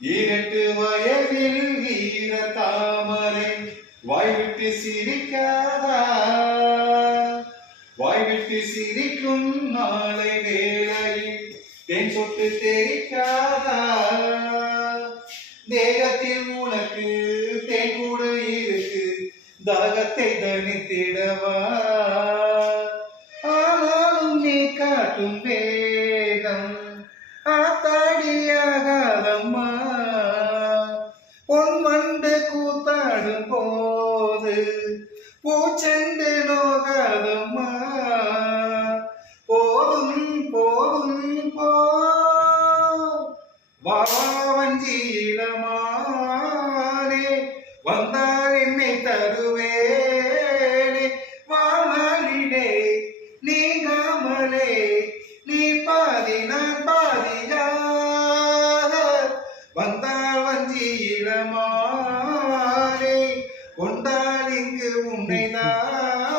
18 வயதில் வீர தாமரை வாய்விட்டு சிரிக்காதா, வாய்விட்டு சிரிக்கும் நாளை வேளையில் தேன் சொட்டு தெரிக்காதா, தேகத்தில் உனக்கு தேன் கூட இருக்கு தாகத்தை தனித்திடவா, ஆனாலும் நீ காட்டும் வேகம் ஆத்தாடியாகாதம்மா, பொன் மண்டு கூத்தாடும் போது பூச்செண்டு நோகாதம்மா, போதும் போதும் போ வாவஞ்சி இளமானே, வந்தால் என்னை தருவேனே, வானாளிலே நீங்காமலே நீ பாதி நான் பாதியாக, வந்தால் வஞ்சி இளமானே கொண்டால் இங்கு உன்னைதான்